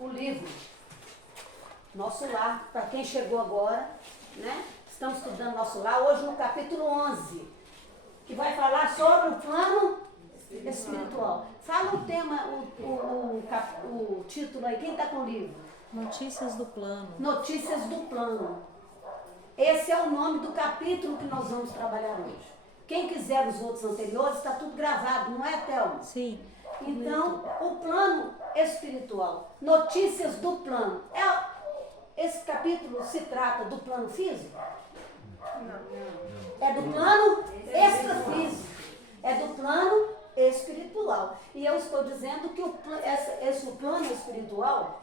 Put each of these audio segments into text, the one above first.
o livro Nosso Lar, para quem chegou agora, né? Estamos estudando Nosso Lar, hoje no capítulo 11, que vai falar sobre o plano espiritual. Fala o tema, o título aí, quem está com o livro? Notícias do plano. Notícias do plano. Esse é o nome do capítulo que nós vamos trabalhar hoje. Quem quiser os outros anteriores, está tudo gravado, não é, Thelma? Sim. Então, o plano espiritual, notícias do plano. Esse capítulo se trata do plano físico? Não. É do plano extrafísico. É do plano espiritual. E eu estou dizendo que o plano espiritual,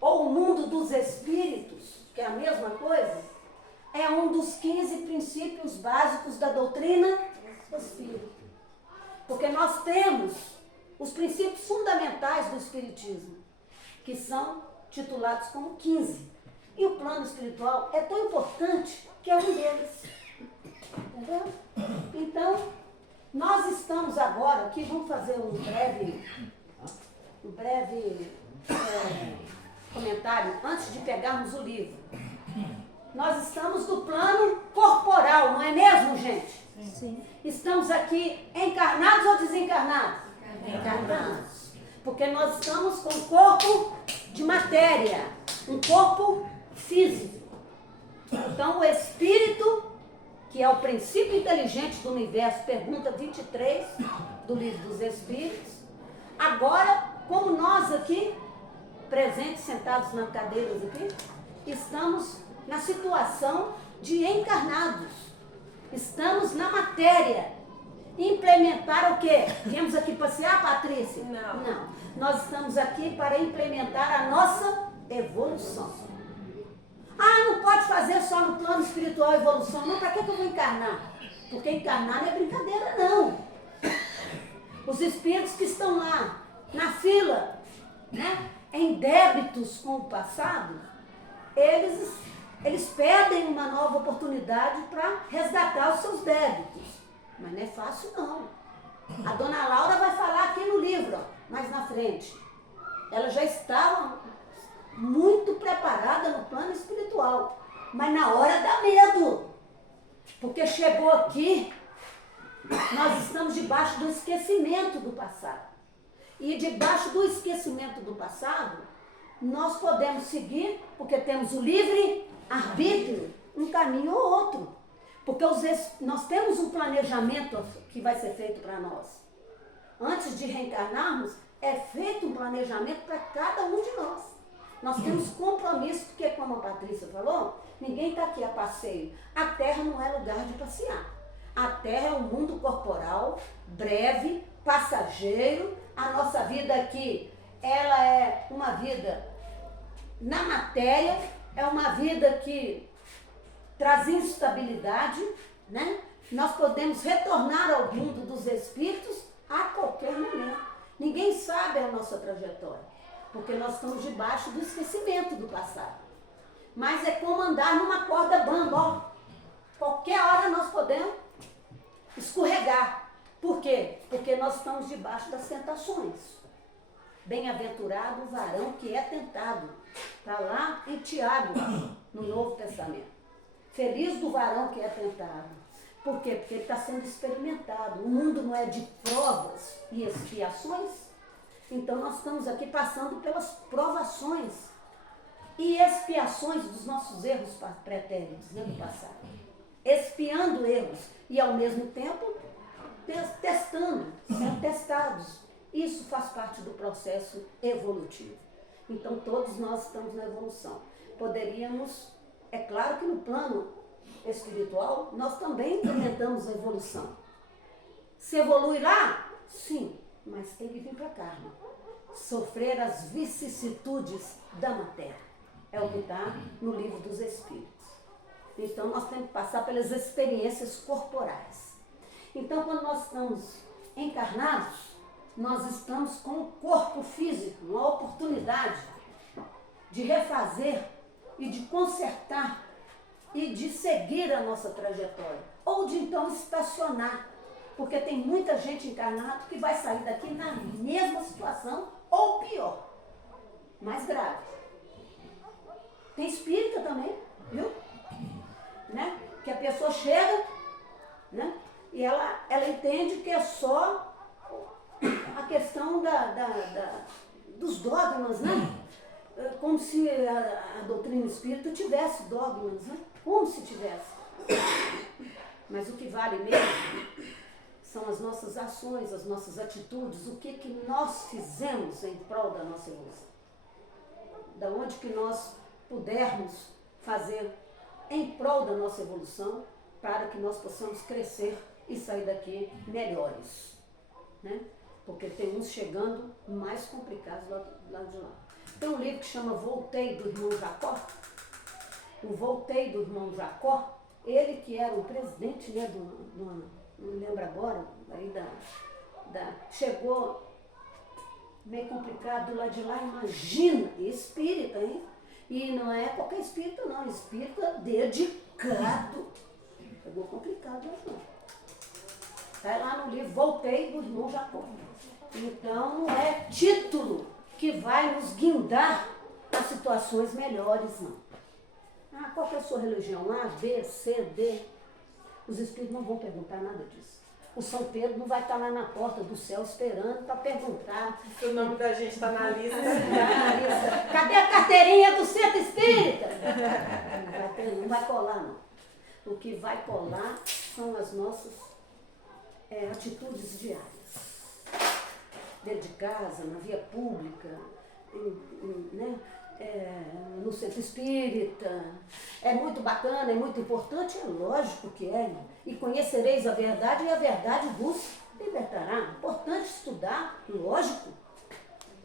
ou o mundo dos espíritos, que é a mesma coisa, é um dos 15 princípios básicos da doutrina espírita. Porque nós temos os princípios fundamentais do espiritismo, que são titulados como 15. E o plano espiritual é tão importante que é um deles. Entendeu? Então, nós estamos agora aqui, vamos fazer um breve comentário antes de pegarmos o livro. Nós estamos no plano corporal, não é mesmo, gente? Sim. Estamos aqui encarnados ou desencarnados? Encarnados. Porque nós estamos com um corpo de matéria, um corpo físico. Então, o espírito, que é o princípio inteligente do universo, pergunta 23 do livro dos Espíritos. Agora, como nós aqui, presentes, sentados nas cadeiras aqui, estamos na situação de encarnados. Estamos na matéria. Implementar o quê? Viemos aqui passear, Patrícia? Não. Nós estamos aqui para implementar a nossa evolução. Ah, não pode fazer só no plano espiritual evolução. Não, para que eu vou encarnar? Porque encarnar não é brincadeira, não. Os espíritos que estão lá, na fila, né, em débitos com o passado, eles pedem uma nova oportunidade para resgatar os seus débitos. Mas não é fácil, não. A dona Laura vai falar aqui no livro, ó, mais na frente. Ela já estava muito preparada no plano espiritual. Mas na hora dá medo. Porque chegou aqui, nós estamos debaixo do esquecimento do passado. E debaixo do esquecimento do passado, nós podemos seguir, porque temos o livre arbítrio, um caminho ou outro. Porque nós temos um planejamento que vai ser feito para nós. Antes de reencarnarmos, é feito um planejamento para cada um de nós. Nós temos compromisso, porque como a Patrícia falou, ninguém está aqui a passeio. A Terra não é lugar de passear. A Terra é um mundo corporal, breve, passageiro. A nossa vida aqui, ela é uma vida na matéria, é uma vida que traz instabilidade, né? Nós podemos retornar ao mundo dos espíritos a qualquer momento. Ninguém sabe a nossa trajetória, porque nós estamos debaixo do esquecimento do passado. Mas é como andar numa corda bamba, ó. Qualquer hora nós podemos escorregar. Por quê? Porque nós estamos debaixo das tentações. Bem-aventurado o varão que é tentado. Está lá em Tiago, no Novo Testamento. Feliz do varão que é tentado. Por quê? Porque ele está sendo experimentado. O mundo não é de provas e expiações. Então nós estamos aqui passando pelas provações e expiações dos nossos erros pretéritos, né, do passado. Expiando erros e ao mesmo tempo testando, sendo testados. Isso faz parte do processo evolutivo. Então todos nós estamos na evolução. Poderíamos, é claro que no plano espiritual nós também implementamos a evolução. Se evolui lá? Sim, mas tem que vir para cá. Sofrer as vicissitudes da matéria. É o que está no livro dos Espíritos. Então nós temos que passar pelas experiências corporais. Então quando nós estamos encarnados, nós estamos com o corpo físico, uma oportunidade de refazer e de consertar e de seguir a nossa trajetória. Ou de então estacionar, porque tem muita gente encarnada que vai sair daqui na mesma situação ou pior. mais grave. Tem espírita também, viu? Né? Que a pessoa chega, né? E ela entende que é só a questão dos dogmas, né? Como se a doutrina espírita tivesse dogmas, né? Como se tivesse. Mas o que vale mesmo são as nossas ações, as nossas atitudes, o que nós fizemos em prol da nossa evolução. Da onde que nós pudermos fazer em prol da nossa evolução para que nós possamos crescer e sair daqui melhores, né? Porque tem uns chegando mais complicados lá de lá. Tem um livro que chama Voltei, do irmão Jacó. O Voltei, do irmão Jacó, ele que era o presidente, né, não me lembro agora, aí chegou meio complicado lá de lá, imagina, espírita, hein? E não é qualquer espírita não, espírita dedicado. Chegou complicado lá não. Está lá no livro Voltei, do irmão Jacó. Então não é título que vai nos guindar a situações melhores, não. Ah, qual que é a sua religião? A, B, C, D. Os espíritos não vão perguntar nada disso. O São Pedro não vai estar lá na porta do céu esperando para perguntar. Se o nome da gente está na lista. Cadê a carteirinha do centro espírita? Não vai colar, não. O que vai colar são as nossas atitudes diárias. Dentro de casa, na via pública, né? No centro espírita. É muito bacana, é muito importante, é lógico que é. E conhecereis a verdade e a verdade vos libertará. Importante estudar, lógico.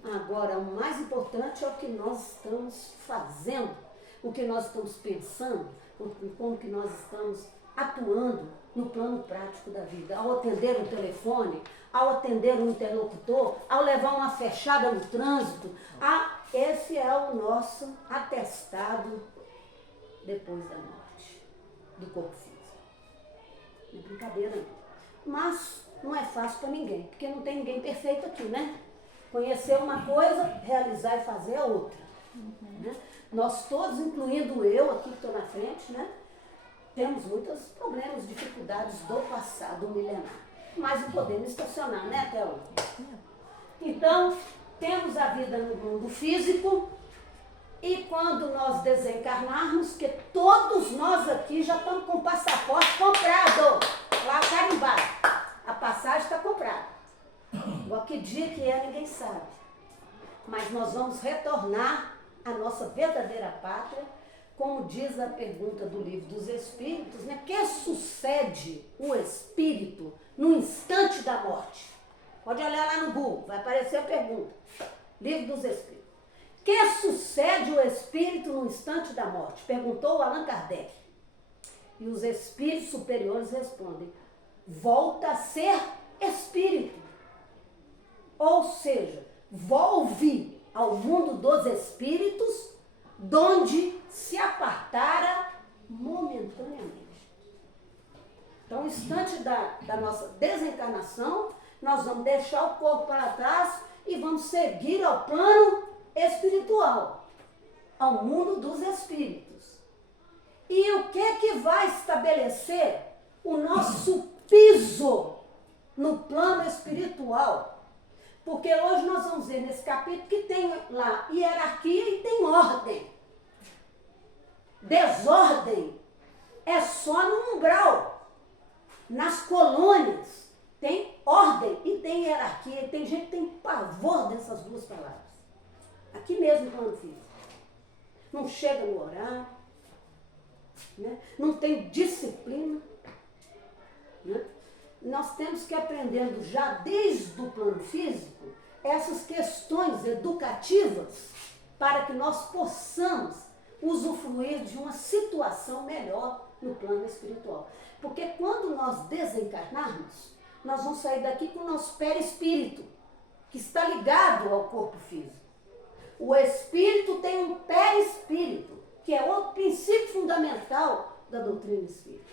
Agora, o mais importante é o que nós estamos fazendo, o que nós estamos pensando, como que nós estamos atuando no plano prático da vida. Ao atender um telefone, ao atender um interlocutor, ao levar uma fechada no trânsito, esse é o nosso atestado depois da morte do corpo físico. Não é brincadeira não. Mas não é fácil para ninguém, porque não tem ninguém perfeito aqui, né? Conhecer uma coisa, realizar e fazer a outra. Né? Nós todos, incluindo eu aqui que estou na frente, né? Temos muitos problemas, dificuldades do passado milenar. Mas não podemos estacionar, né, Théo? Então, temos a vida no mundo físico e quando nós desencarnarmos, que todos nós aqui já estamos com o passaporte comprado, lá carimbado. A passagem está comprada. Igual que dia que é, ninguém sabe. Mas nós vamos retornar à nossa verdadeira pátria, como diz a pergunta do Livro dos Espíritos, né? Que sucede o espírito no instante da morte? Pode olhar lá no Google, vai aparecer a pergunta. Livro dos Espíritos. Que sucede o espírito no instante da morte? Perguntou Allan Kardec. E os espíritos superiores respondem: volta a ser espírito. Ou seja, volve ao mundo dos espíritos, donde se apartara momentaneamente. Então, no instante da nossa desencarnação, nós vamos deixar o corpo para trás e vamos seguir ao plano espiritual, ao mundo dos espíritos. E o que vai estabelecer o nosso piso no plano espiritual? Porque hoje nós vamos ver nesse capítulo que tem lá hierarquia e tem ordem. Desordem é só no umbral. Nas colônias tem ordem e tem hierarquia. E tem gente que tem pavor dessas duas palavras. Aqui mesmo quando fiz. Não chega no horário, né? Não tem disciplina, né? Nós temos que ir aprendendo já desde o plano físico essas questões educativas para que nós possamos usufruir de uma situação melhor no plano espiritual. Porque quando nós desencarnarmos, nós vamos sair daqui com o nosso perispírito, que está ligado ao corpo físico. O espírito tem um perispírito, que é o princípio fundamental da doutrina espírita.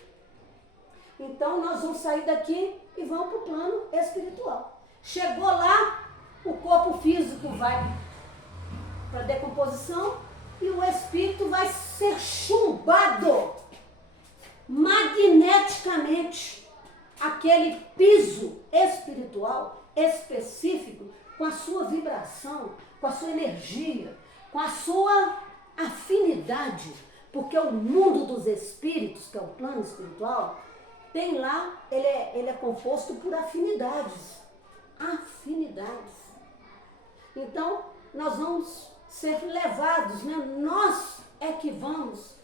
Então nós vamos sair daqui e vamos para o plano espiritual. Chegou lá, o corpo físico vai para decomposição e o espírito vai ser chumbado magneticamente, aquele piso espiritual específico, com a sua vibração, com a sua energia, com a sua afinidade, porque o mundo dos espíritos, que é o plano espiritual, tem lá, ele é composto por afinidades. Afinidades. Então, nós vamos ser levados, né? Nós é que vamos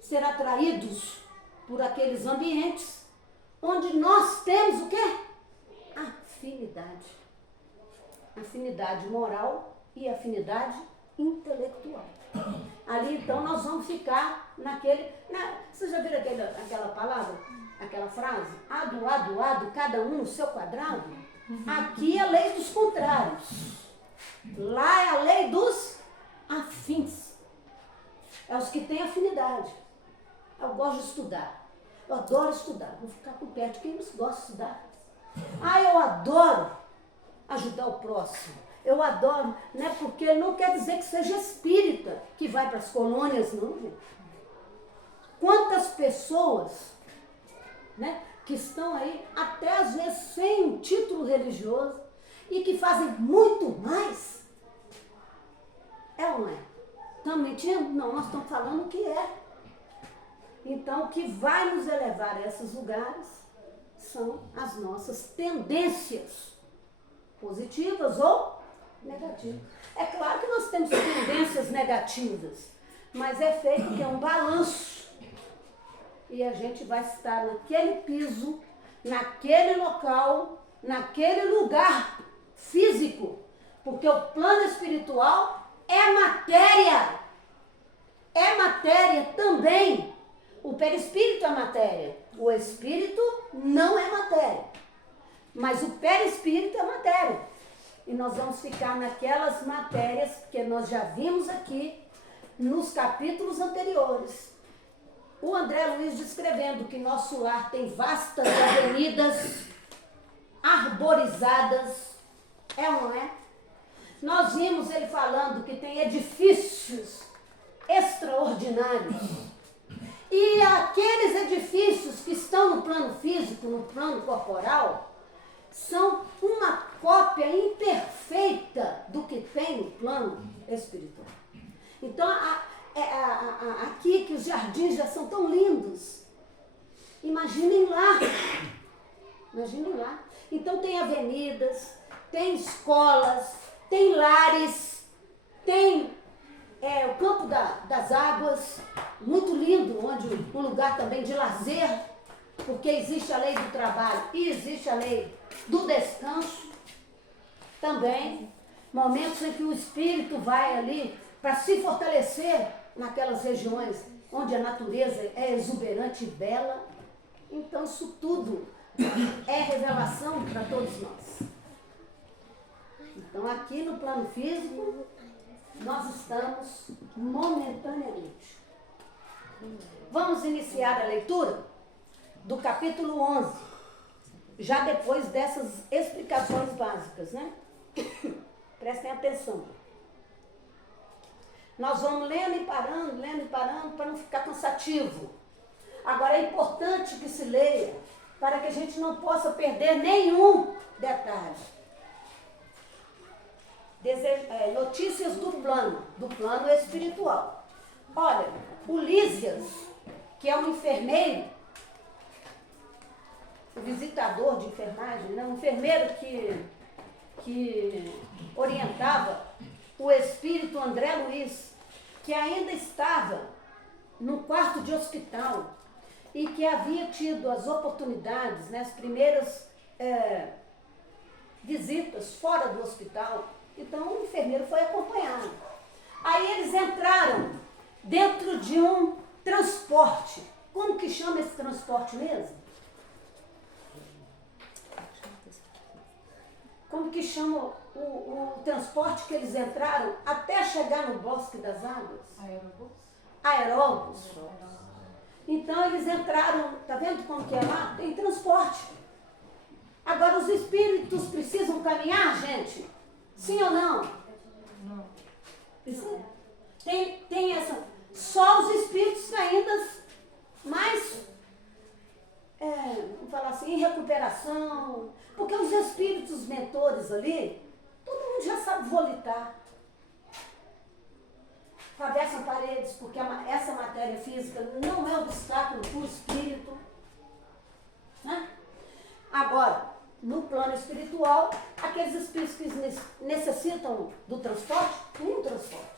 ser atraídos por aqueles ambientes onde nós temos o quê? Afinidade. Afinidade moral e afinidade intelectual. Ali, então, nós vamos ficar naquele... Vocês já viram aquela palavra, aquela frase? Ado, cada um no seu quadrado? Aqui é a lei dos contrários. Lá é a lei dos afins. É os que têm afinidade. Eu gosto de estudar. Eu adoro estudar. Vou ficar com perto de quem não gosta de estudar. Eu adoro ajudar o próximo. Eu adoro, né? Porque não quer dizer que seja espírita que vai para as colônias, não, gente. Quantas pessoas, né, que estão aí, até às vezes sem título religioso, e que fazem muito mais. É ou não é? Estamos mentindo? Não, nós estamos falando que é. Então, o que vai nos elevar a esses lugares são as nossas tendências, positivas ou negativas. É claro que nós temos tendências negativas, mas é feito que é um balanço. E a gente vai estar naquele piso, naquele local, naquele lugar físico, porque o plano espiritual é matéria. É matéria também. O perispírito é matéria. O espírito não é matéria. Mas o perispírito é matéria. E nós vamos ficar naquelas matérias que nós já vimos aqui nos capítulos anteriores. O André Luiz descrevendo que nosso lar tem vastas avenidas arborizadas. É ou não é? Nós vimos ele falando que tem edifícios extraordinários. E aqueles edifícios que estão no plano físico, no plano corporal, são uma cópia imperfeita do que tem no plano espiritual. Então, aqui que os jardins já são tão lindos, imaginem lá. Imaginem lá. Então tem avenidas, tem escolas, tem lares, tem o campo das águas, muito lindo, onde um lugar também de lazer, porque existe a lei do trabalho e existe a lei do descanso também. Momentos em que o espírito vai ali para se fortalecer naquelas regiões onde a natureza é exuberante e bela. Então isso tudo é revelação para todos nós. Então aqui no plano físico nós estamos momentaneamente. Vamos iniciar a leitura do capítulo 11, já depois dessas explicações básicas, né? Prestem atenção. Nós vamos lendo e parando, para não ficar cansativo. Agora é importante que se leia, para que a gente não possa perder nenhum detalhe. Notícias do plano espiritual. Olha, o Lísias, que é um enfermeiro, o visitador de enfermagem, né? Um enfermeiro que orientava o espírito André Luiz, que ainda estava no quarto de hospital e que havia tido as oportunidades, né, as primeiras visitas fora do hospital. Então o enfermeiro foi acompanhado. Aí eles entraram dentro de um transporte. Como que chama esse transporte mesmo? Como que chama o transporte que eles entraram até chegar no Bosque das Águas? Aeróbus. Então eles entraram, tá vendo como que é lá? Tem transporte. Agora os espíritos precisam caminhar, gente? Sim ou não? Não. Isso tem essa. Só os espíritos ainda mais, vamos falar assim, em recuperação. Porque os espíritos mentores ali, todo mundo já sabe volitar. Atravessam paredes, porque essa matéria física não é obstáculo para o espírito. Né? Agora, no plano espiritual, aqueles espíritos que necessitam do transporte, tem um transporte,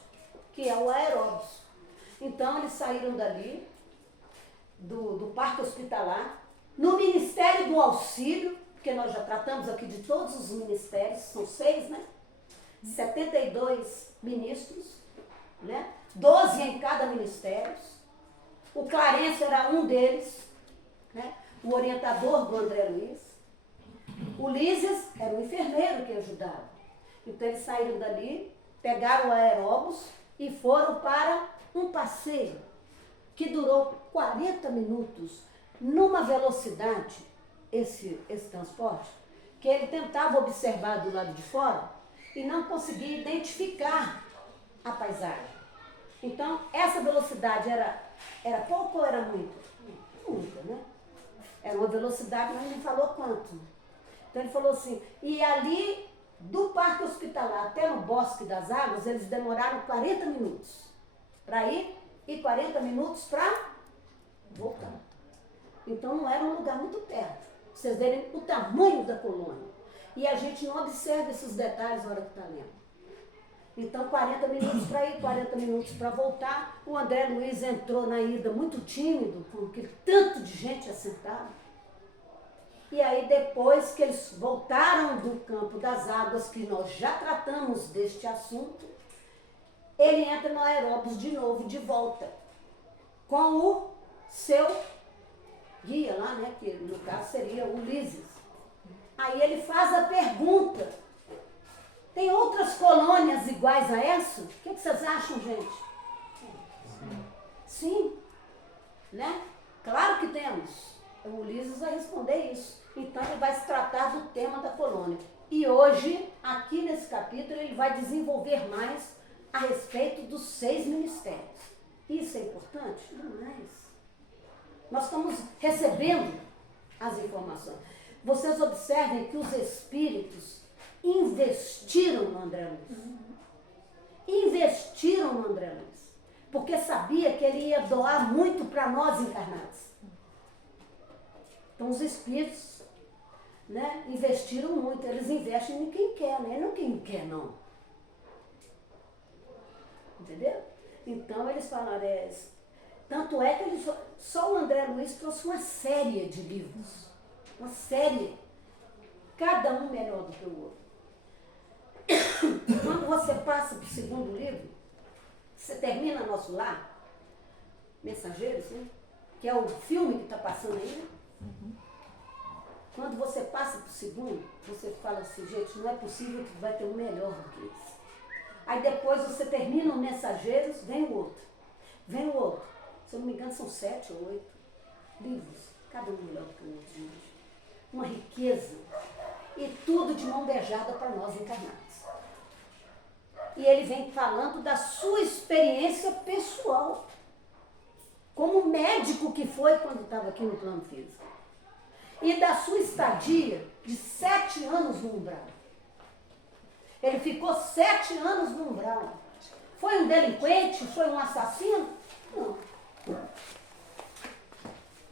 que é o aeróbus. Então, eles saíram dali, do parque hospitalar, no Ministério do Auxílio, porque nós já tratamos aqui de todos os ministérios, são 6, né? 72 ministros, né? 12 em cada ministério. O Clarence era um deles, né? O orientador do André Luiz. O Lísias era o enfermeiro que ajudava. Então eles saíram dali, pegaram o aeróbus e foram para um passeio que durou 40 minutos, numa velocidade, esse transporte, que ele tentava observar do lado de fora e não conseguia identificar a paisagem. Então, essa velocidade era pouco ou era muito? Muita, né? Era uma velocidade, mas não falou quanto. Então ele falou assim, e ali, do parque hospitalar até no Bosque das Águas, eles demoraram 40 minutos para ir e 40 minutos para voltar. Então não era um lugar muito perto. Pra vocês verem o tamanho da colônia. E a gente não observa esses detalhes na hora que está lendo. Então 40 minutos para ir, 40 minutos para voltar. O André Luiz entrou na ida muito tímido, com aquele tanto de gente assentada. E aí depois que eles voltaram do campo das águas, que nós já tratamos deste assunto, ele entra no aeróbus de novo, de volta, com o seu guia lá, né, que no caso seria o Ulisses. Aí ele faz a pergunta, tem outras colônias iguais a essa? O que vocês acham, gente? Sim, né? Claro que temos. O Ulisses vai responder isso. Então ele vai se tratar do tema da colônia. E hoje, aqui nesse capítulo, ele vai desenvolver mais a respeito dos 6 ministérios. Isso é importante? Demais. Nós estamos recebendo as informações. Vocês observem que os espíritos investiram no André Luiz. Investiram no André Luiz. Porque sabia que ele ia doar muito para nós encarnados. Então os espíritos, né, investiram muito. Eles investem em quem quer, né? Não quem quer, não. Entendeu? Então eles falaram, tanto é que só o André Luiz trouxe uma série de livros. Uma série. Cada um melhor do que o outro. Quando você passa para o segundo livro, você termina Nosso Lar, Mensageiros, né? Que é o filme que está passando aí. Quando você passa para o segundo, você fala assim, gente, não é possível que vai ter um melhor do que esse. Aí depois você termina o Mensageiros, vem o outro. Vem o outro. Se eu não me engano, são 7 ou 8 livros. Cada um melhor do que o outro, gente. Uma riqueza. E tudo de mão beijada para nós encarnados. E ele vem falando da sua experiência pessoal. Como médico que foi quando estava aqui no plano físico. E da sua estadia de 7 anos no umbral. Ele ficou 7 anos no umbral. Foi um delinquente? Foi um assassino? Não.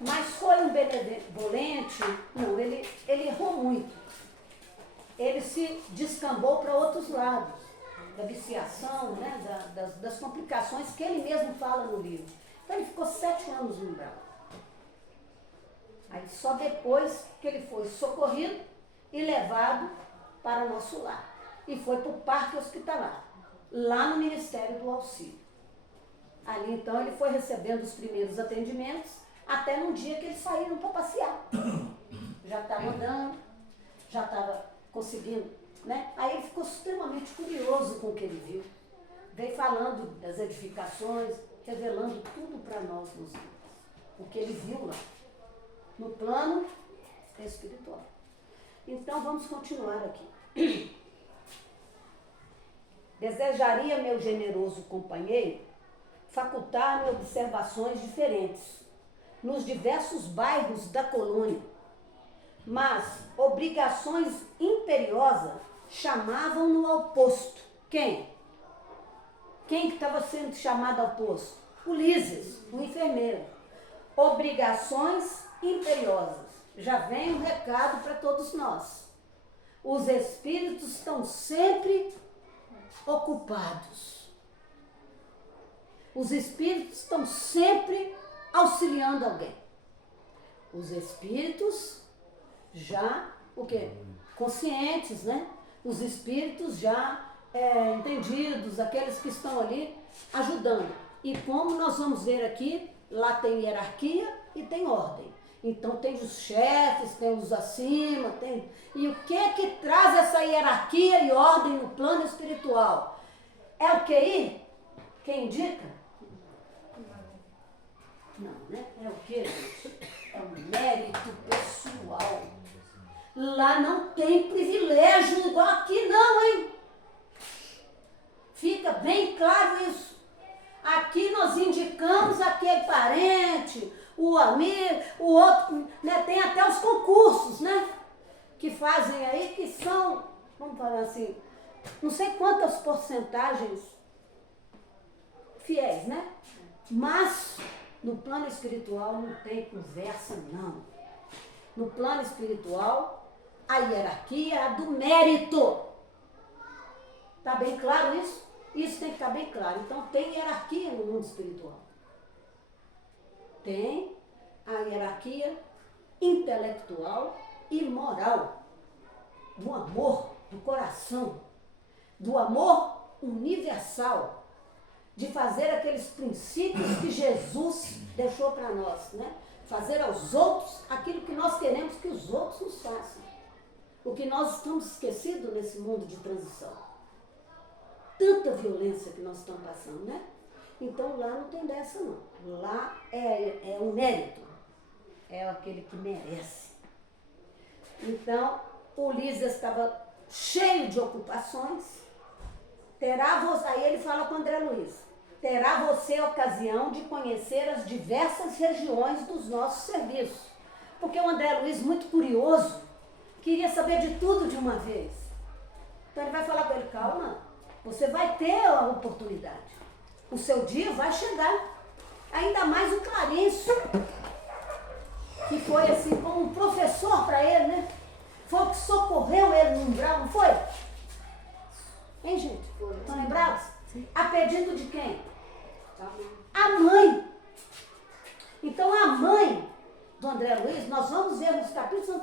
Mas foi um benevolente? Não, ele errou muito. Ele se descambou para outros lados. Da viciação, né, das complicações que ele mesmo fala no livro. Então ele ficou 7 anos no umbral. Aí só depois que ele foi socorrido e levado para o Nosso Lar. E foi para o parque hospitalar, lá no Ministério do Auxílio. Ali então ele foi recebendo os primeiros atendimentos, até num dia que eles saíram para passear. Já estava andando, já estava conseguindo, né? Aí ele ficou extremamente curioso com o que ele viu. Veio falando das edificações, revelando tudo para nós nos livros. O que ele viu lá, no plano espiritual. Então vamos continuar aqui. Desejaria, meu generoso companheiro, facultar-me observações diferentes nos diversos bairros da colônia, mas obrigações imperiosas chamavam-no ao posto. Quem? Quem que estava sendo chamado ao posto? Ulisses, o enfermeiro. Obrigações imperiosas. Já vem um recado para todos nós. Os espíritos estão sempre ocupados. Os espíritos estão sempre auxiliando alguém. Os espíritos já, o quê? Conscientes, né? Os espíritos já entendidos, aqueles que estão ali ajudando. E como nós vamos ver aqui, lá tem hierarquia e tem ordem. Então tem os chefes, tem os acima, tem... E o que traz essa hierarquia e ordem no plano espiritual? É o QI? Quem indica? Não, né? É o que, gente? É o mérito pessoal. Lá não tem privilégio igual aqui não, hein? Fica bem claro isso. Aqui nós indicamos aquele parente, o amigo, o outro, né? Tem até os concursos, né? Que fazem aí, que são, vamos falar assim, não sei quantas porcentagens fiéis, né? Mas no plano espiritual não tem conversa, não. No plano espiritual, a hierarquia é a do mérito. Tá bem claro isso? Isso tem que estar bem claro. Então tem hierarquia no mundo espiritual. Tem a hierarquia intelectual e moral, do amor, do coração, do amor universal, de fazer aqueles princípios que Jesus deixou para nós, né? Fazer aos outros aquilo que nós queremos que os outros nos façam. O que nós estamos esquecidos nesse mundo de transição. Tanta violência que nós estamos passando, né? Então lá não tem dessa não. Lá é o mérito. É aquele que merece. Então, Ulisses estava cheio de ocupações. Aí ele fala com André Luiz. Terá você ocasião de conhecer as diversas regiões dos nossos serviços. Porque o André Luiz, muito curioso, queria saber de tudo de uma vez. Então ele vai falar com ele, calma, você vai ter a oportunidade. O seu dia vai chegar. Ainda mais o Clarencio, que foi assim como um professor para ele, né? Foi o que socorreu ele no umbral, não foi? Hein, gente? Estão lembrados? A pedido de quem? A mãe. Então a mãe do André Luiz, nós vamos ver nos capítulos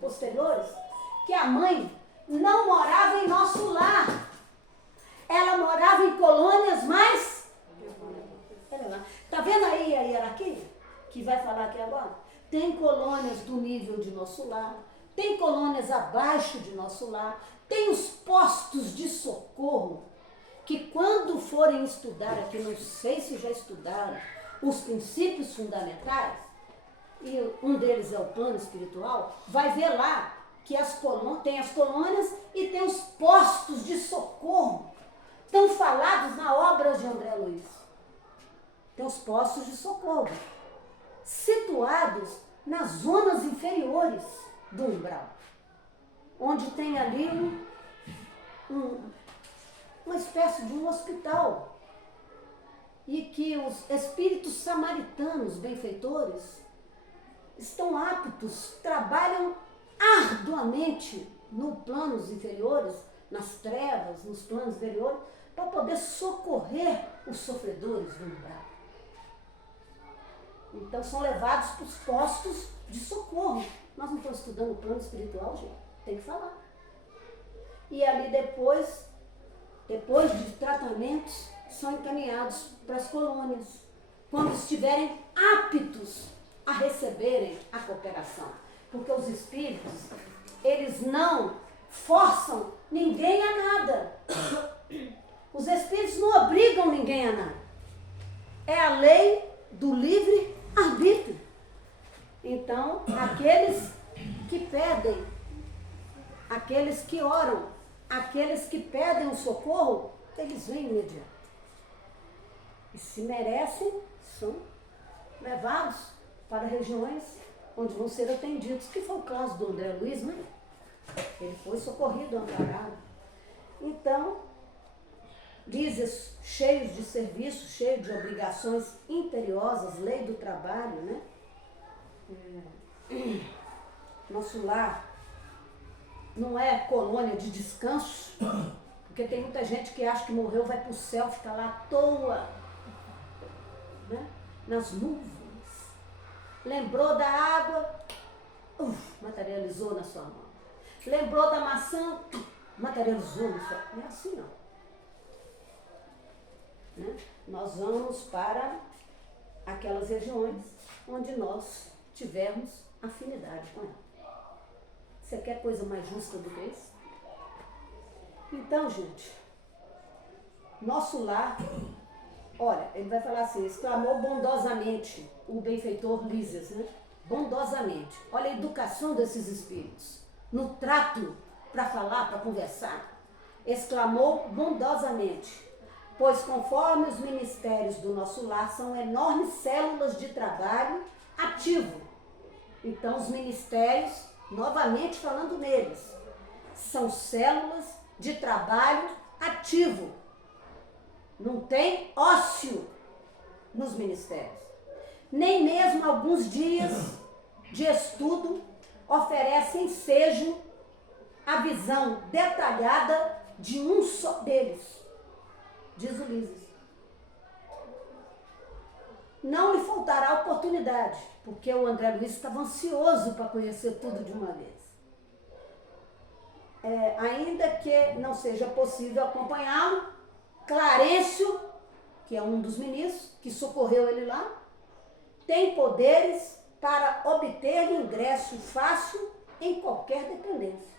posteriores, que a mãe não morava em nosso lar. Ela morava em colônias mais... Está vendo aí a hierarquia? Que vai falar aqui agora? Tem colônias do nível de nosso lar, tem colônias abaixo de nosso lar, tem os postos de socorro, que quando forem estudar aqui, não sei se já estudaram, os princípios fundamentais, e um deles é o plano espiritual, vai ver lá que tem as colônias e tem os postos de socorro. Estão falados na obra de André Luiz. Tem os postos de socorro, situados nas zonas inferiores do umbral, onde tem ali uma espécie de um hospital, e que os espíritos samaritanos benfeitores estão aptos, trabalham arduamente nos planos inferiores, nas trevas, nos planos inferiores, para poder socorrer os sofredores do umbral. Então são levados para os postos de socorro. Nós não estamos estudando o plano espiritual, gente. Tem que falar. E ali depois de tratamentos, são encaminhados para as colônias, quando estiverem aptos a receberem a cooperação. Porque os espíritos, eles não forçam ninguém a nada. Os espíritos não obrigam ninguém a nada. É a lei do livre arbítrio. Então, aqueles que pedem, aqueles que oram, aqueles que pedem o socorro, eles vêm imediato. E se merecem, são levados para regiões onde vão ser atendidos, que foi o caso do André Luiz, né? Ele foi socorrido, amparado. Então, líderes cheios de serviço, cheios de obrigações imperiosas, lei do trabalho, né? Nosso lar não é colônia de descanso, porque tem muita gente que acha que morreu, vai para o céu, fica lá à toa, né? Nas nuvens. Lembrou da água, materializou na sua mão. Lembrou da maçã, materializou na sua mão. Não é assim não. Né? Nós vamos para aquelas regiões onde nós tivermos afinidade com ela. Você quer coisa mais justa do que isso? Então, gente, nosso lar, olha, ele vai falar assim, exclamou bondosamente o benfeitor Lísias, né? Bondosamente. Olha a educação desses espíritos. No trato para falar, para conversar, exclamou bondosamente, pois conforme os ministérios do nosso lar são enormes células de trabalho ativo. Então, os ministérios, novamente falando neles, são células de trabalho ativo. Não tem ócio nos ministérios. Nem mesmo alguns dias de estudo oferecem ensejo à visão detalhada de um só deles, diz Ulisses. Não lhe faltará oportunidade, porque o André Luiz estava ansioso para conhecer tudo de uma vez. Ainda que não seja possível acompanhá-lo, Clarencio, que é um dos ministros, que socorreu ele lá, tem poderes para obter ingresso fácil em qualquer dependência.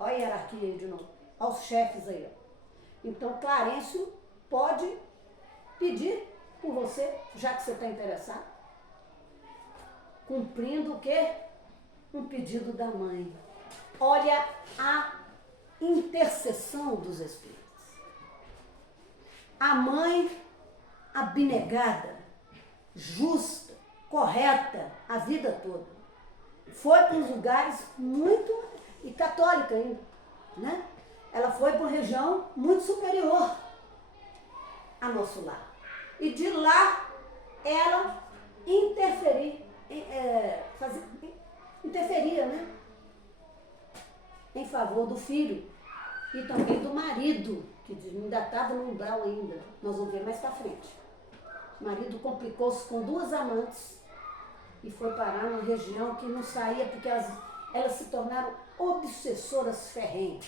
Olha a hierarquia aí de novo, olha os chefes aí. Então, Clarencio pode pedir por você, já que você está interessado, cumprindo o quê? Um pedido da mãe. Olha a intercessão dos espíritos. A mãe abnegada, justa, correta, a vida toda. Foi para os lugares muito, e católica ainda, né? Ela foi para uma região muito superior a nosso lar. E de lá, ela interferia, né? Em favor do filho e também do marido, que ainda estava no umbral ainda. Nós vamos ver mais para frente. O marido complicou-se com 2 amantes e foi parar numa região que não saía porque elas se tornaram obsessoras ferrenhas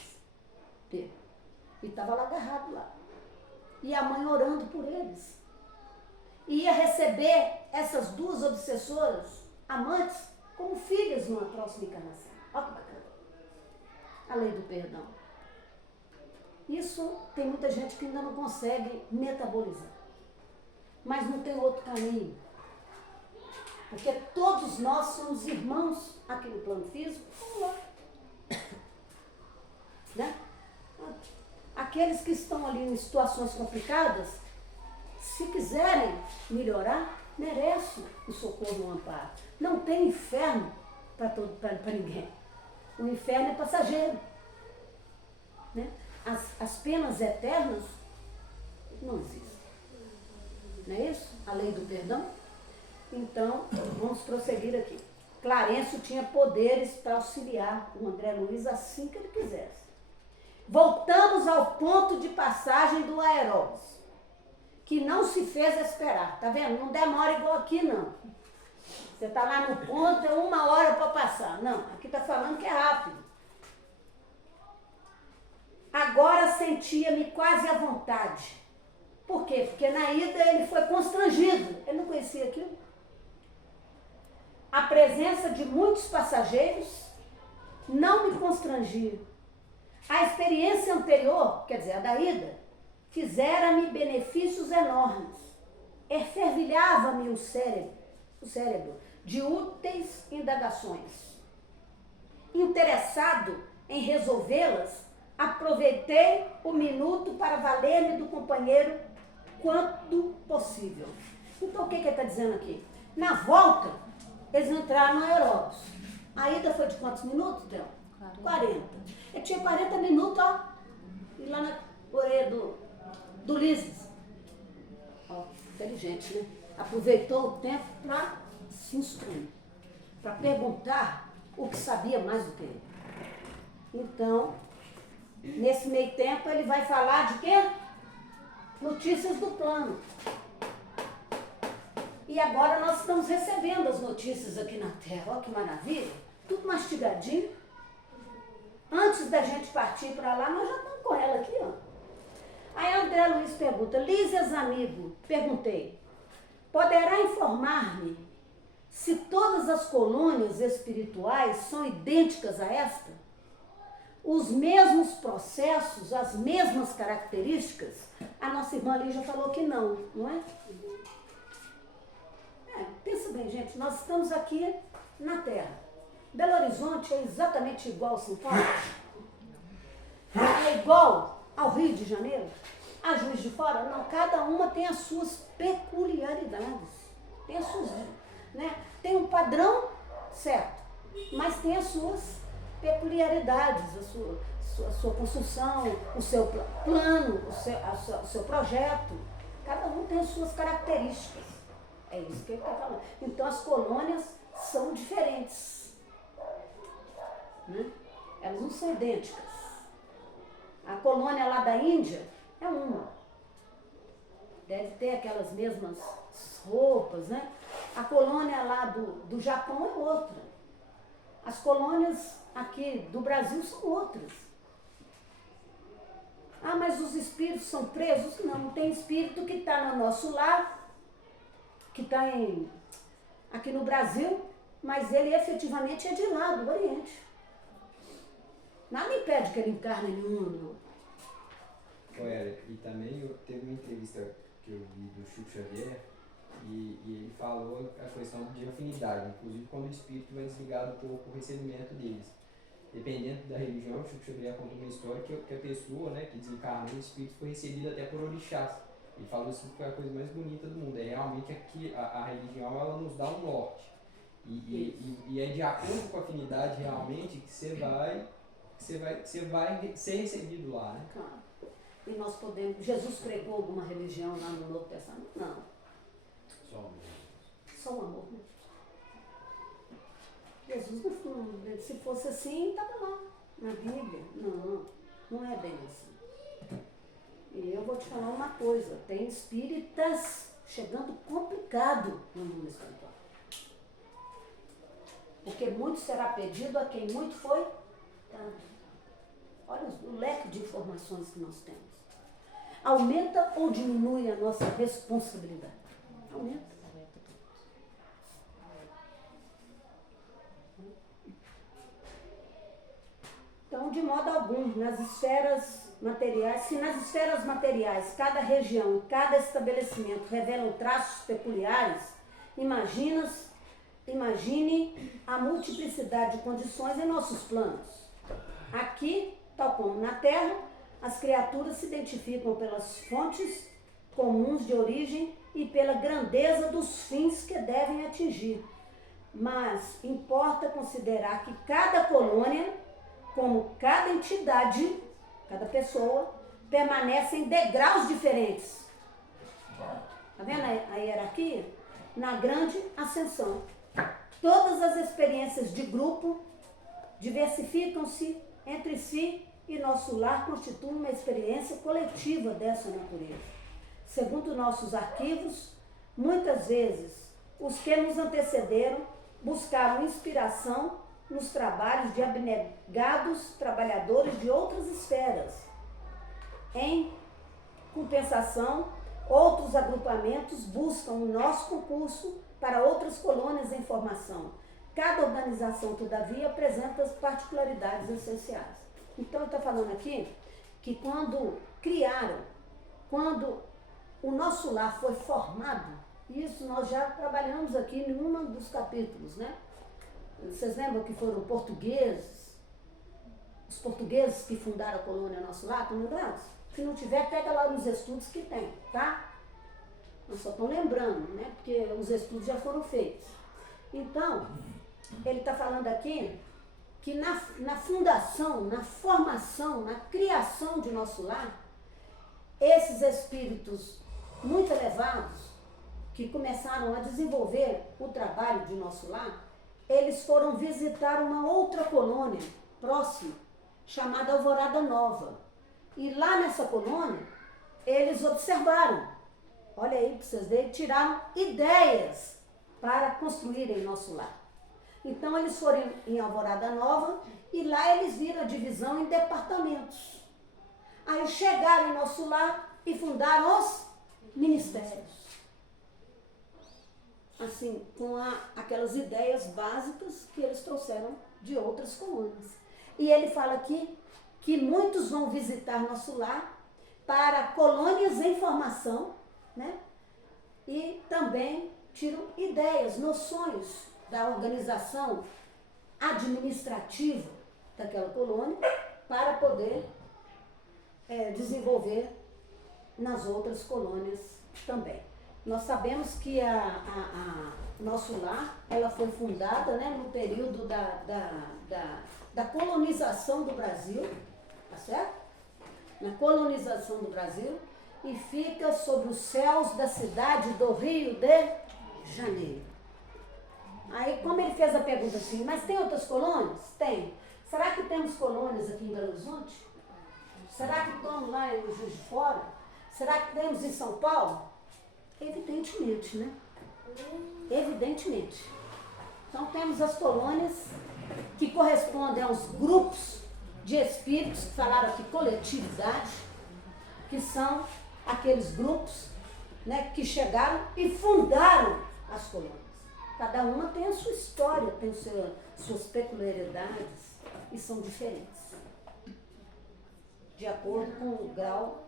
dele. E estava lá agarrado lá. E a mãe orando por eles. E ia receber essas 2 obsessoras, amantes, como filhas numa próxima encarnação. Olha que bacana. A lei do perdão. Isso tem muita gente que ainda não consegue metabolizar. Mas não tem outro caminho. Porque todos nós somos irmãos aqui no plano físico. Vamos lá. Né? Aqueles que estão ali em situações complicadas, se quiserem melhorar, merecem o socorro e o amparo. Não tem inferno para ninguém. O inferno é passageiro. Né? As penas eternas não existem. Não é isso? A lei do perdão? Então, vamos prosseguir aqui. Clarencio tinha poderes para auxiliar o André Luiz assim que ele quisesse. Voltamos ao ponto de passagem do Aeróbis, que não se fez esperar. Tá vendo? Não demora igual aqui, não. Você está lá no ponto, é 1 hora para passar. Não, aqui está falando que é rápido. Agora sentia-me quase à vontade. Por quê? Porque na ida ele foi constrangido. Ele não conhecia aquilo. A presença de muitos passageiros não me constrangia. A experiência anterior, quer dizer, a da ida, fizera-me benefícios enormes. Fervilhava-me o cérebro de úteis indagações. Interessado em resolvê-las, aproveitei o minuto para valer-me do companheiro quanto possível. Então o que ele está dizendo aqui? Na volta, eles entraram no aeróbus. A ida foi de quantos minutos, Theo? 40. Ele tinha 40 minutos, ó, e lá na orelha do Ulisses. Ó, inteligente, né? Aproveitou o tempo para se instruir, para perguntar o que sabia mais do que ele. Então, nesse meio tempo, ele vai falar de quê? Notícias do plano. E agora nós estamos recebendo as notícias aqui na Terra. Olha que maravilha. Tudo mastigadinho. Antes da gente partir para lá, nós já estamos com ela aqui, ó. Aí André Luiz pergunta, Lísias amigo, perguntei, poderá informar-me se todas as colônias espirituais são idênticas a esta? Os mesmos processos, as mesmas características? A nossa irmã Lígia falou que não, não é? Pensa bem, gente, nós estamos aqui na Terra. Belo Horizonte é exatamente igual a São Paulo? É igual ao Rio de Janeiro? A Juiz de Fora? Não, cada uma tem as suas peculiaridades. Tem as suas, né? Tem um padrão certo, mas tem as suas peculiaridades, a sua construção, o seu plano, o seu projeto. Cada um tem as suas características. É isso que ele está falando. Então as colônias são diferentes. Né? Elas não são idênticas. A colônia lá da Índia é uma. Deve ter aquelas mesmas roupas, né? A colônia lá do Japão é outra. As colônias aqui do Brasil são outras. Ah, mas os espíritos são presos? Não, tem espírito que está no nosso lar, que está aqui no Brasil, mas ele efetivamente é de lá, do Oriente. Nada impede que ele encarne em um, não. Olha, e também teve uma entrevista que eu vi do Chico Xavier e ele falou a questão de afinidade, inclusive quando o espírito vai desligar do corpo, o recebimento deles. Dependendo da religião, o Chico Xavier conta uma história que a pessoa, né, que desencarnou, o espírito foi recebido até por orixás. Ele falou isso que é a coisa mais bonita do mundo. É realmente aqui a religião, ela nos dá um norte. E é de acordo com a afinidade realmente que você vai ser recebido lá, né? Claro. E nós podemos... Jesus pregou alguma religião lá no Novo Testamento? Não. Só um amor. Só um amor, né? Jesus, se fosse assim, estava lá na Bíblia. Não, não é bem assim. E eu vou te falar uma coisa, tem espíritas chegando complicado no mundo espiritual. Porque muito será pedido a quem muito foi dado. Olha o leque de informações que nós temos. Aumenta ou diminui a nossa responsabilidade? Aumenta. Então, de modo algum, nas esferas materiais, se nas esferas materiais cada região e cada estabelecimento revelam traços peculiares, imagine a multiplicidade de condições em nossos planos. Aqui, tal como na Terra, as criaturas se identificam pelas fontes comuns de origem e pela grandeza dos fins que devem atingir. Mas importa considerar que cada colônia, como cada entidade, cada pessoa, permanece em degraus diferentes. Está vendo a hierarquia? Na grande ascensão. Todas as experiências de grupo diversificam-se entre si e nosso lar constitui uma experiência coletiva dessa natureza. Segundo nossos arquivos, muitas vezes os que nos antecederam buscaram inspiração nos trabalhos de abnegados trabalhadores de outras esferas. Em compensação, outros agrupamentos buscam o nosso concurso para outras colônias em formação. Cada organização, todavia, apresenta as particularidades essenciais. Então, ele está falando aqui que quando o nosso lar foi formado, isso nós já trabalhamos aqui em um dos capítulos, né? Vocês lembram que foram portugueses, os portugueses que fundaram a colônia nosso lá, estão lembrados? Se não tiver, pega lá nos estudos que tem, tá? Nós só estamos lembrando, né? Porque os estudos já foram feitos. Então, ele está falando aqui que na fundação, na formação, na criação de nosso lar, esses espíritos muito elevados, que começaram a desenvolver o trabalho de nosso lar, eles foram visitar uma outra colônia próxima, chamada Alvorada Nova. E lá nessa colônia, eles observaram, olha aí para vocês verem, tiraram ideias para construírem nosso lar. Então eles foram em Alvorada Nova e lá eles viram a divisão em departamentos. Aí chegaram em nosso lar e fundaram os ministérios. Assim, com aquelas ideias básicas que eles trouxeram de outras colônias. E ele fala aqui que muitos vão visitar nosso lar para colônias em formação, né? E também tiram ideias, noções da organização administrativa daquela colônia para poder desenvolver nas outras colônias também. Nós sabemos que nosso lar, ela foi fundada, né, no período da colonização do Brasil, tá certo? Na colonização do Brasil, e fica sobre os céus da cidade do Rio de Janeiro. Aí, como ele fez a pergunta assim, mas tem outras colônias? Tem. Será que temos colônias aqui em Belo Horizonte? Será que estamos lá em Juiz de Fora? Será que temos em São Paulo? Evidentemente, né? Evidentemente. Então temos as colônias que correspondem aos grupos de espíritos, que falaram aqui coletividade, que são aqueles grupos, né, que chegaram e fundaram as colônias. Cada uma tem a sua história, tem suas peculiaridades e são diferentes, de acordo com o grau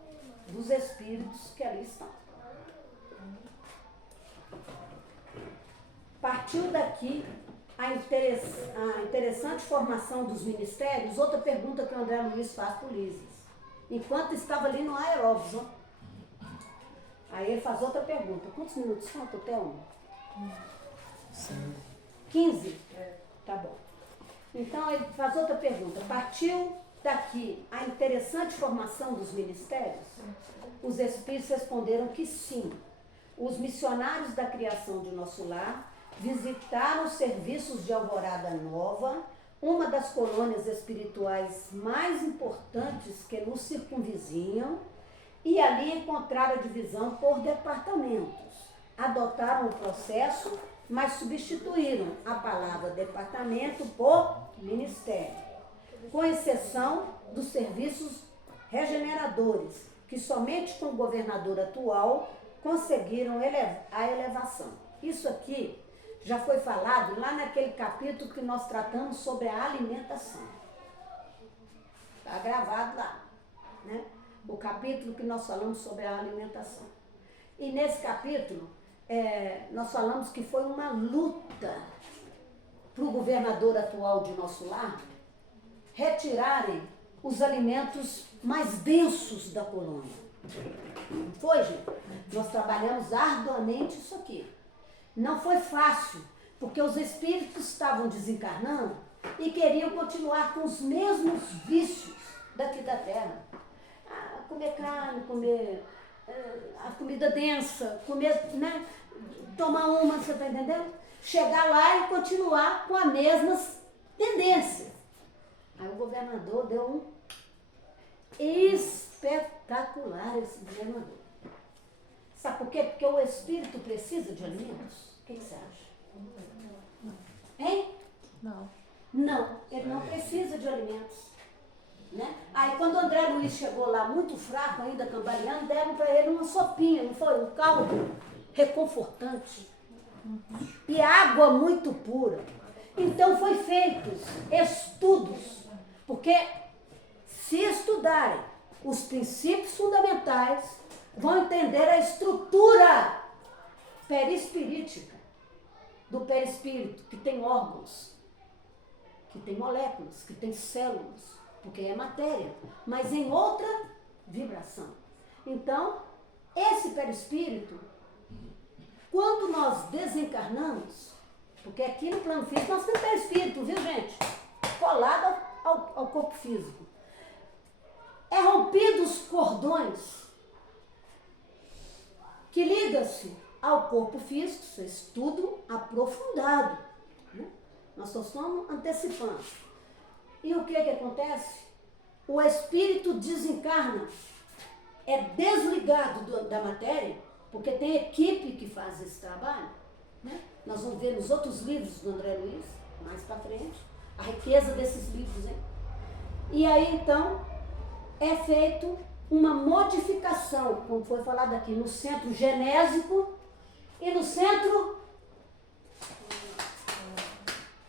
dos espíritos que ali estão. Partiu daqui a interessante formação dos ministérios. Outra pergunta que o André Luiz faz para o Lises, enquanto estava ali no aeróbio. Aí ele faz outra pergunta. Quantos minutos faltam até 15? Tá bom. Então ele faz outra pergunta. Partiu daqui a interessante formação dos ministérios? Os espíritos responderam que sim. Os missionários da criação de nosso lar visitaram os serviços de Alvorada Nova, uma das colônias espirituais mais importantes que nos circunvizinham, e ali encontraram a divisão por departamentos. Adotaram o processo, mas substituíram a palavra departamento por ministério, com exceção dos serviços regeneradores, que somente com o governador atual conseguiram a elevação. Isso aqui já foi falado lá naquele capítulo que nós tratamos sobre a alimentação. Está gravado lá, né? O capítulo que nós falamos sobre a alimentação. E nesse capítulo, nós falamos que foi uma luta para o governador atual de nosso lar retirarem os alimentos mais densos da colônia. Não foi, gente? Nós trabalhamos arduamente isso aqui. Não foi fácil, porque os espíritos estavam desencarnando e queriam continuar com os mesmos vícios daqui da Terra. Comer carne, comer a comida densa, comer, né, tomar uma, você está entendendo? Chegar lá e continuar com as mesmas tendências. Aí o governador deu um espetacular, esse governador. Sabe por quê? Porque o espírito precisa de alimentos. O que você acha? Hein? Não. Não, ele não precisa de alimentos. Né? Aí quando o André Luiz chegou lá, muito fraco ainda, cambaleando, deram para ele uma sopinha, não foi? Um caldo reconfortante. E água muito pura. Então foi feitos estudos, porque se estudarem os princípios fundamentais, vão entender a estrutura perispirítica do perispírito, que tem órgãos, que tem moléculas, que tem células, porque é matéria, mas em outra vibração. Então, esse perispírito, quando nós desencarnamos, porque aqui no plano físico nós temos perispírito, viu, gente? Colado ao corpo físico. É rompido os cordões que ligam-se ao corpo físico, isso é estudo aprofundado, né? Nós só estamos antecipando. E o que acontece? O espírito desencarna, é desligado da matéria, porque tem equipe que faz esse trabalho, né? Nós vamos ver nos outros livros do André Luiz, mais para frente, a riqueza desses livros, hein? E aí, então, é feito uma modificação, como foi falado aqui, no centro genésico e no centro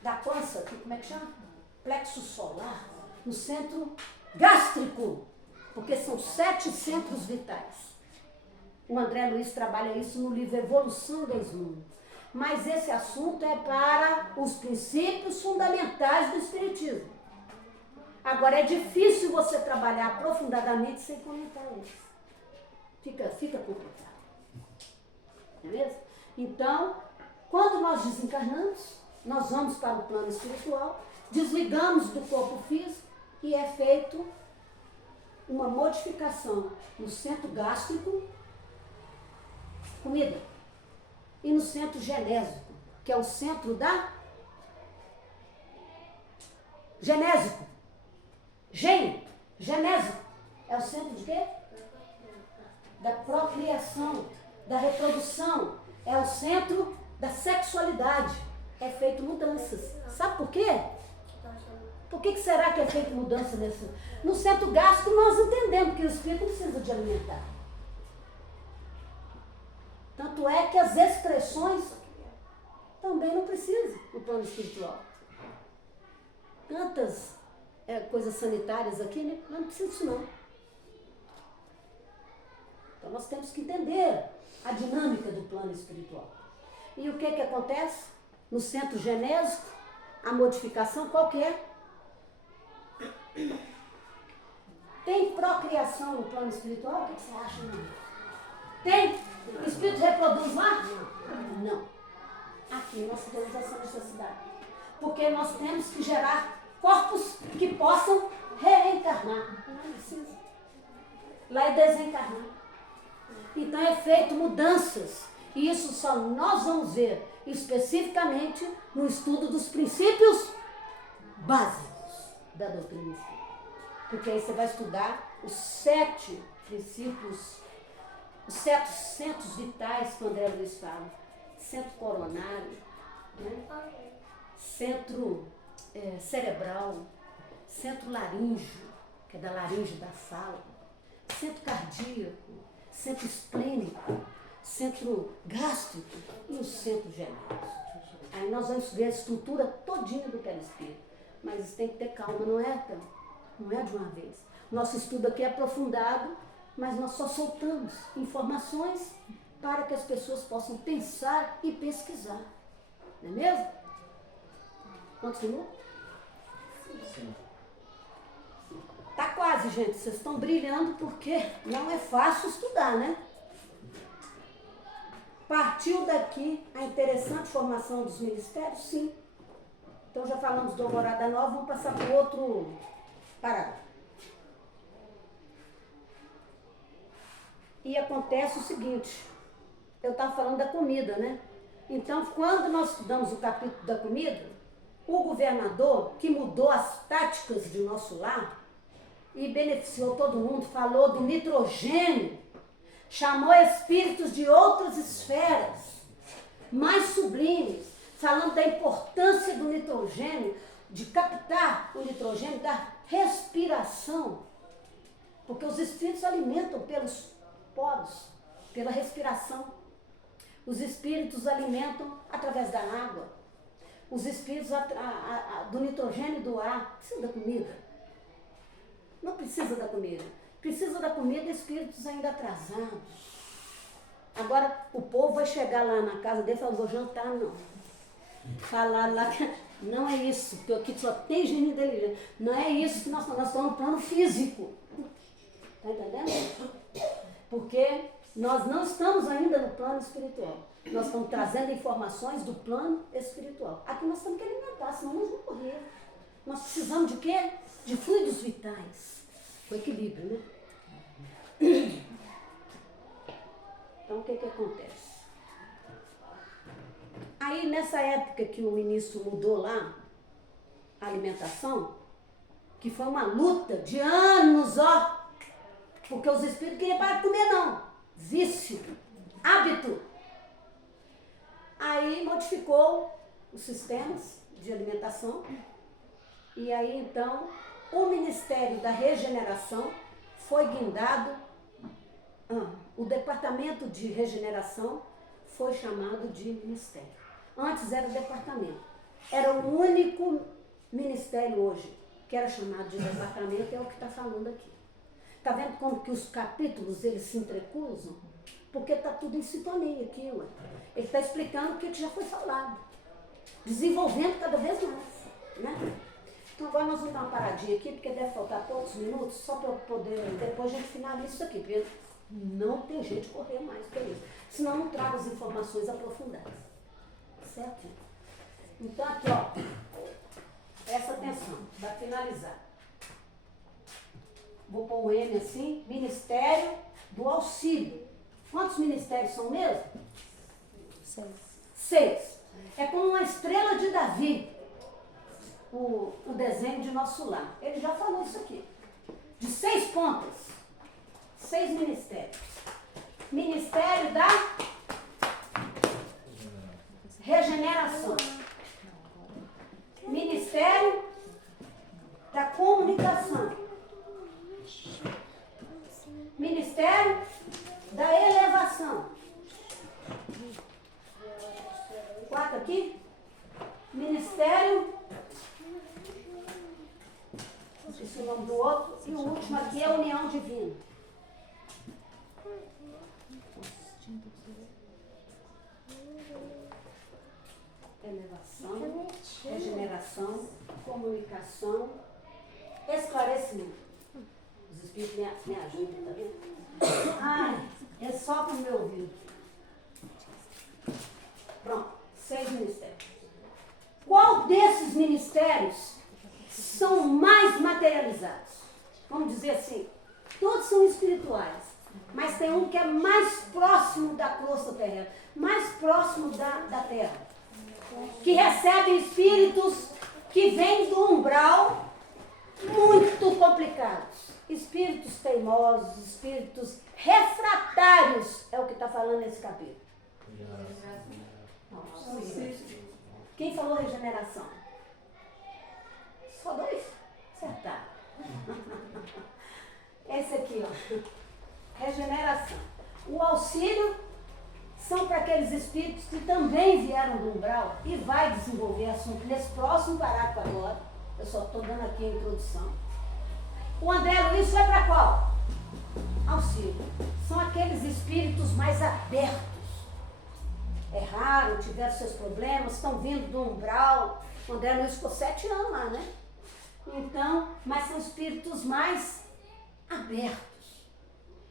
da pança, como é que chama? Plexo solar, no centro gástrico, porque são 7 centros vitais. O André Luiz trabalha isso no livro Evolução das Lunas. Mas esse assunto é para os princípios fundamentais do Espiritismo. Agora, é difícil você trabalhar aprofundadamente sem comentar isso. Fica complicado. Não é mesmo? Então, quando nós desencarnamos, nós vamos para o plano espiritual, desligamos do corpo físico e é feito uma modificação no centro gástrico, comida, e no centro genésico, que é o centro da genésico. Genésico é o centro de quê? Da procriação, da reprodução, é o centro da sexualidade. É feito mudanças. Sabe por quê? Por que será que é feito mudança nesse? No centro gástrico nós entendemos que o espírito precisa de alimentar. Tanto é que as expressões também não precisam no plano espiritual. Tantas coisas sanitárias aqui, né? Mas não precisa disso não. Então nós temos que entender a dinâmica do plano espiritual. E o que acontece? No centro genésico, a modificação qual que é? Tem procriação no plano espiritual? O que você acha? Não? Tem? O espírito reproduz lá? Não. Aqui nós temos essa necessidade. Porque nós temos que gerar corpos que possam reencarnar. Não precisa. Lá é desencarnar. Então é feito mudanças. E isso só nós vamos ver especificamente no estudo dos princípios básicos da doutrina espírita. Porque aí você vai estudar os 7 princípios, os 7 centros vitais que o André Luiz fala. Centro coronário, né? Centro cerebral, centro laríngeo, que é da laringe da sala, centro cardíaco, centro esplênico, centro gástrico e o centro genésico. Aí nós vamos ver a estrutura todinha do perispírito. Mas tem que ter calma, não é de uma vez. Nosso estudo aqui é aprofundado, mas nós só soltamos informações para que as pessoas possam pensar e pesquisar. Não é mesmo? Quantos minutos? Sim. Tá quase, gente. Vocês estão brilhando porque não é fácil estudar, né? Partiu daqui a interessante formação dos ministérios? Sim. Então já falamos do Alvorada Nova, vamos passar para o outro parágrafo. E acontece o seguinte, eu estava falando da comida, né? Então, quando nós estudamos o capítulo da comida, o governador, que mudou as táticas de nosso lar e beneficiou todo mundo, falou do nitrogênio, chamou espíritos de outras esferas, mais sublimes, falando da importância do nitrogênio, de captar o nitrogênio da respiração, porque os espíritos alimentam pelos poros, pela respiração. Os espíritos alimentam através da água. Os espíritos do nitrogênio do ar. Precisa da comida? Não precisa da comida. Precisa da comida espíritos ainda atrasados. Agora o povo vai chegar lá na casa dele e falar, vou jantar, não. falaram lá que não é isso, porque aqui só tem gente inteligente. Não é isso que nós estamos no plano físico. Está entendendo? Porque nós não estamos ainda no plano espiritual. Nós estamos trazendo informações do plano espiritual. Aqui nós estamos querendo alimentar, senão nós vamos morrer. Nós precisamos de quê? De fluidos vitais. Com equilíbrio, né? Então, o que acontece? Aí, nessa época que o ministro mudou lá a alimentação, que foi uma luta de anos, ó, porque os espíritos queriam parar de comer, não. Vício, hábito. Aí, modificou os sistemas de alimentação. E aí, então, o Ministério da Regeneração foi guindado. O Departamento de Regeneração foi chamado de Ministério. Antes era departamento. Era o único ministério hoje que era chamado de departamento, é o que está falando aqui. Está vendo como que os capítulos eles se entrecruzam? Porque está tudo em sintonia aqui, ué. Ele está explicando o que já foi falado. Desenvolvendo cada vez mais, né? Então agora nós vamos dar uma paradinha aqui, porque deve faltar poucos minutos, só para eu poder, depois a gente finaliza isso aqui, porque não tem jeito de correr mais por isso. Senão não trago as informações aprofundadas. Certo? Então aqui, ó, presta atenção, para finalizar. Vou pôr o M assim, Ministério do Auxílio. Quantos ministérios são mesmo? 6. É como uma estrela de Davi, o desenho de nosso lar. Ele já falou isso aqui. De 6 pontas. 6 ministérios. Ministério da Regeneração. Ministério da Comunicação. Ministério da Elevação. 4 aqui. Ministério, esqueci o nome do outro, e o último aqui é a União Divina. Elevação, regeneração, comunicação, esclarecimento. Os espíritos me ajudam, tá vendo? Ai, é só para o meu ouvido. Pronto, 6 ministérios. Qual desses ministérios são mais materializados? Vamos dizer assim, todos são espirituais, mas tem um que é mais próximo da crosta terrena, mais próximo da terra, que recebe espíritos que vêm do umbral muito complicados, espíritos teimosos, espíritos refratários, é o que está falando nesse capítulo. Quem falou regeneração? Só 2? Acertaram. Esse aqui, ó. Regeneração. O auxílio são para aqueles espíritos que também vieram do umbral e vai desenvolver assunto nesse próximo parágrafo agora. Eu só estou dando aqui a introdução. O André Luiz foi para qual? Auxílio. São aqueles espíritos mais abertos. Erraram, tiveram seus problemas, estão vindo do umbral. O André Luiz ficou 7 anos lá, né? Então, mas são espíritos mais abertos.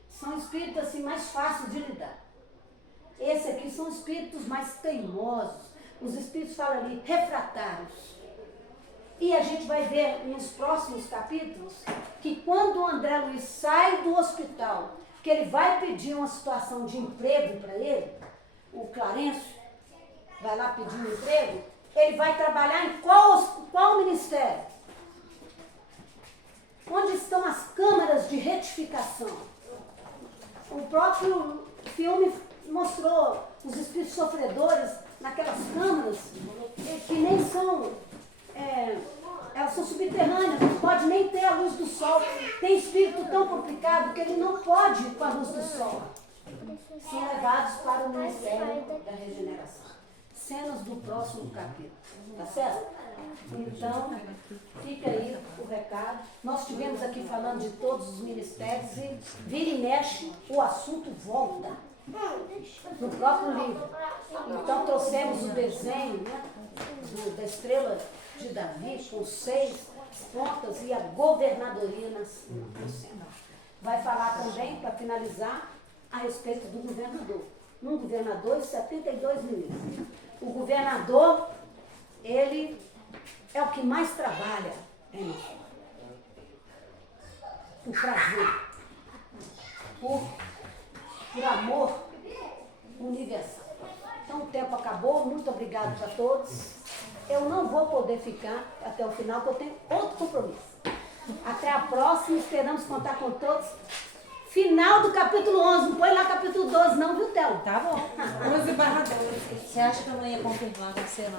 São espíritos assim mais fáceis de lidar. Esse aqui são espíritos mais teimosos. Os espíritos falam ali, refratários. E a gente vai ver nos próximos capítulos que quando o André Luiz sai do hospital, que ele vai pedir uma situação de emprego para ele, o Clarencio vai lá pedir um emprego, ele vai trabalhar em qual ministério? Onde estão as câmaras de retificação? O próprio filme mostrou os espíritos sofredores naquelas câmaras que nem são, elas são subterrâneas, não pode nem ter a luz do sol. Tem espírito tão complicado que ele não pode ir com a luz do sol. São levados para o Ministério da Regeneração. Cenas do próximo capítulo. Tá certo? Então, fica aí o recado. Nós estivemos aqui falando de todos os ministérios e vira e mexe, o assunto volta. No próprio livro. Então, trouxemos o desenho, né? da estrela de Davi, com 6 pontas, e a governadoria no centro. Vai falar também, para finalizar, a respeito do governador. Um governador e 72 ministros. O governador, ele é o que mais trabalha em nós. Por prazer, por amor universal. Então o tempo acabou, muito obrigado a todos. Eu não vou poder ficar até o final, porque eu tenho outro compromisso. Até a próxima, esperamos contar com todos. Final do capítulo 11, não põe lá capítulo 12 não, viu, Théo? Tá bom. 11/12. Você acha que eu não ia confirmar você, não?